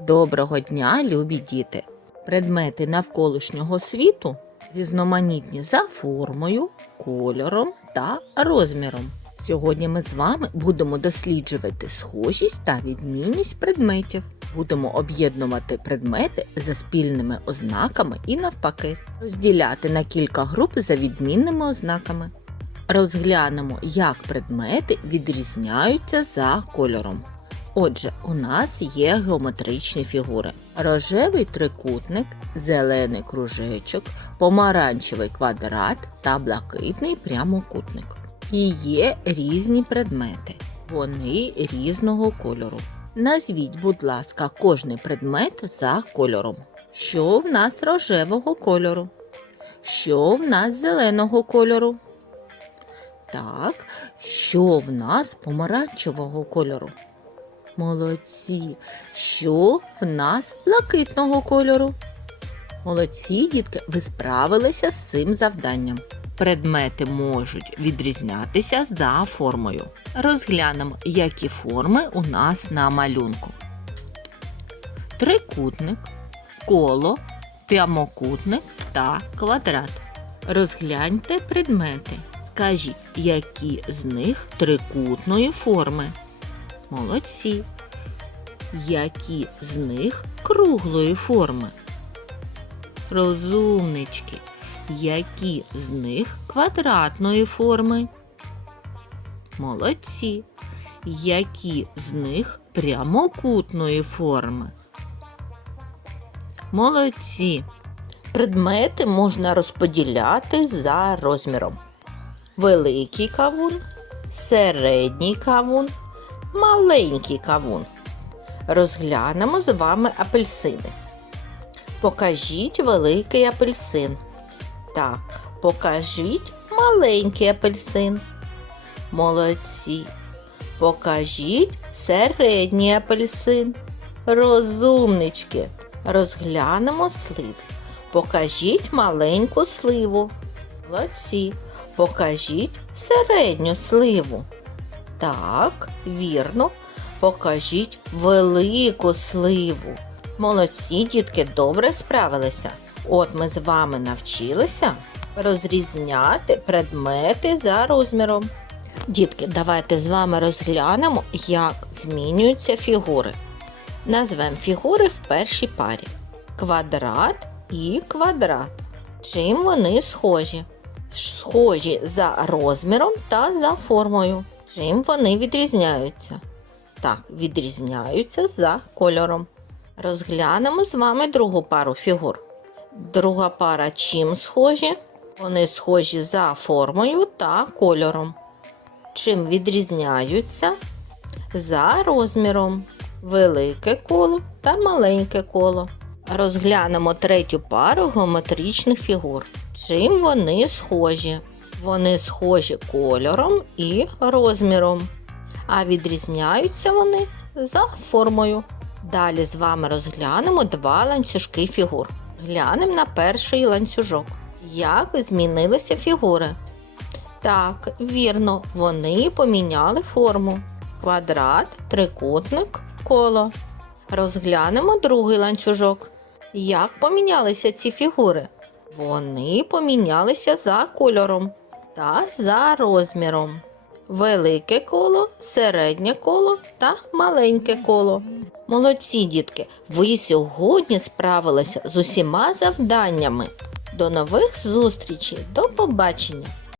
Доброго дня, любі діти! Предмети навколишнього світу різноманітні за формою, кольором та розміром. Сьогодні ми з вами будемо досліджувати схожість та відмінність предметів. Будемо об'єднувати предмети за спільними ознаками і навпаки, розділяти на кілька груп за відмінними ознаками. Розглянемо, як предмети відрізняються за кольором. Отже, у нас є геометричні фігури: рожевий трикутник, зелений кружечок, помаранчевий квадрат та блакитний прямокутник. І є різні предмети. Вони різного кольору. Назвіть, будь ласка, кожний предмет за кольором. Що в нас рожевого кольору? Що в нас зеленого кольору? Так, що в нас помаранчевого кольору? Молодці. Що в нас блакитного кольору? Молодці, дітки, ви справилися з цим завданням. Предмети можуть відрізнятися за формою. Розглянемо, які форми у нас на малюнку. Трикутник, коло, прямокутник та квадрат. Розгляньте предмети. Скажіть, які з них трикутної форми. Молодці. Які з них круглої форми? Розумнички. Які з них квадратної форми? Молодці. Які з них прямокутної форми? Молодці. Предмети можна розподіляти за розміром. Великий кавун, середній кавун, маленький кавун. Розглянемо з вами апельсини. Покажіть великий апельсин. Так, покажіть маленький апельсин. Молодці. Покажіть середній апельсин. Розумнички. Розглянемо слив. Покажіть маленьку сливу. Молодці. Покажіть середню сливу. Так, вірно. Покажіть велику сливу. Молодці, дітки, добре справилися. От ми з вами навчилися розрізняти предмети за розміром. Дітки, давайте з вами розглянемо, як змінюються фігури. Назвемо фігури в першій парі: квадрат і квадрат. Чим вони схожі? Схожі за розміром та за формою. Чим вони відрізняються? Так, відрізняються за кольором. Розглянемо з вами другу пару фігур. Друга пара чим схожі? Вони схожі за формою та кольором. Чим відрізняються? За розміром. Велике коло та маленьке коло. Розглянемо третю пару геометричних фігур. Чим вони схожі? Вони схожі кольором і розміром. А відрізняються вони за формою. Далі з вами розглянемо два ланцюжки фігур. Глянемо на перший ланцюжок. Як змінилися фігури? Так, вірно, вони поміняли форму. Квадрат, трикутник, коло. Розглянемо другий ланцюжок. Як помінялися ці фігури? Вони помінялися за кольором та за розміром. Велике коло, середнє коло та маленьке коло. Молодці, дітки, ви сьогодні справилися з усіма завданнями. До нових зустрічей, до побачення!